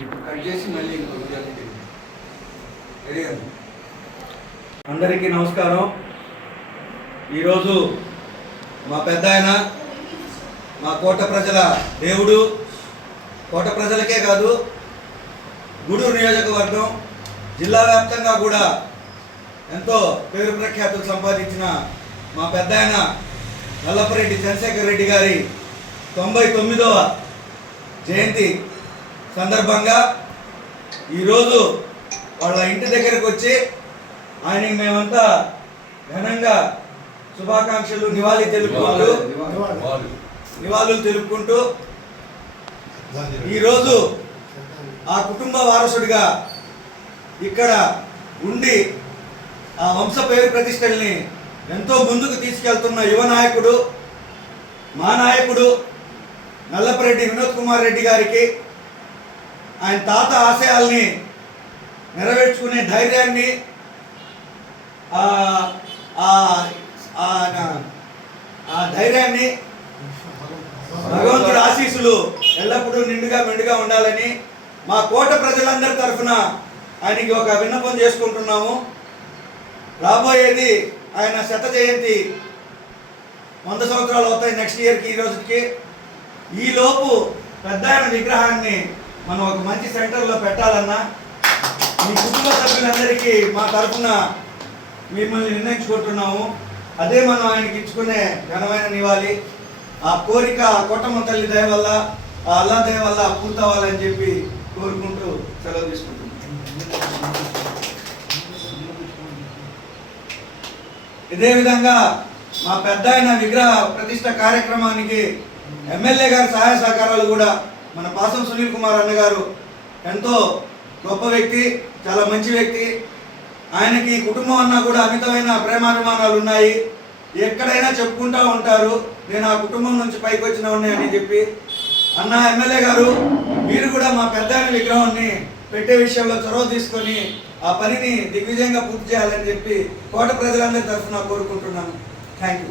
ఇప్పుడు కట్ చేసి మళ్ళీ ఇంకో వీడియోకి రెడీ. అందరికీ నమస్కారం. ఈరోజు మా పెద్ద ఆయన, మా కోట ప్రజల దేవుడు, కోట ప్రజలకే కాదు గూడూరు నియోజకవర్గం జిల్లా వ్యాప్తంగా కూడా ఎంతో పేరు ప్రఖ్యాతులు సంపాదించిన మా పెద్ద ఆయన నల్లపరెడ్డి చంద్రశేఖర్ రెడ్డి గారి 99వ జయంతి సందర్భంగా ఈరోజు వాళ్ళ ఇంటి దగ్గరకు వచ్చి ఆయనకి మేమంతా ఘనంగా శుభాకాంక్షలు నివాళులు తెలుపుకుంటూ ఈరోజు ఆ కుటుంబ వారసుడిగా ఇక్కడ ఉండి ఆ వంశ పేరు ప్రతిష్టల్ని ఎంతో ముందుకు తీసుకెళ్తున్న యువ నాయకుడు, మా నాయకుడు నల్లపరెడ్డి వినోద్ కుమార్ రెడ్డి గారికి ఆయన తాత ఆశయాల్ని నెరవేర్చుకునే ధైర్యాన్ని, భగవంతుడి ఆశీస్సులు ఎల్లప్పుడూ నిండుగా మెండుగా ఉండాలని మా కోట ప్రజలందరి తరఫున ఆయనకి ఒక విన్నపం చేసుకుంటున్నాము. రాబోయేది ఆయన శత జయంతి 100 సంవత్సరాలు అవుతాయి నెక్స్ట్ ఇయర్కి. ఈ రోజుకి ఈలోపు పెద్ద ఆయన విగ్రహాన్ని మనం ఒక మంచి సెంటర్లో పెట్టాలన్నా మీ కుటుంబ సభ్యులందరికీ మా తరఫున మిమ్మల్ని నిర్ణయించుకుంటున్నాము. అదే మనం ఆయనకి ఇచ్చుకునే ఘనమైన నివాళి. ఆ కోరిక కోటమ్మ తల్లి దయ వల్ల, ఆ అల్లా దయ వల్ల పూర్తవ్వాలని చెప్పి కోరుకుంటూ సెలవు తీసుకుంటున్నాం. ఇదే విధంగా మా పెద్ద ఆయన విగ్రహ ప్రతిష్ట కార్యక్రమానికి ఎమ్మెల్యే గారి సహాయ సహకారాలు కూడా మన పాసం సునీల్ కుమార్ అన్నగారు ఎంతో గొప్ప వ్యక్తి, చాలా మంచి వ్యక్తి. ఆయనకి కుటుంబం అన్నా కూడా అమితమైన ప్రేమాభిమానాలు ఉన్నాయి. ఎక్కడైనా చెప్పుకుంటూ ఉంటారు, నేను ఆ కుటుంబం నుంచి పైకి వచ్చినవన్నీ అని చెప్పి. అన్న ఎమ్మెల్యే గారు, మీరు కూడా మా పెద్ద ఆయన విగ్రహాన్ని పెట్టే విషయంలో చొరవ తీసుకొని ఆ పనిని దిగ్విజయంగా పూర్తి చేయాలని చెప్పి కోట ప్రజలందరి తరఫున కోరుకుంటున్నాను. Thank you.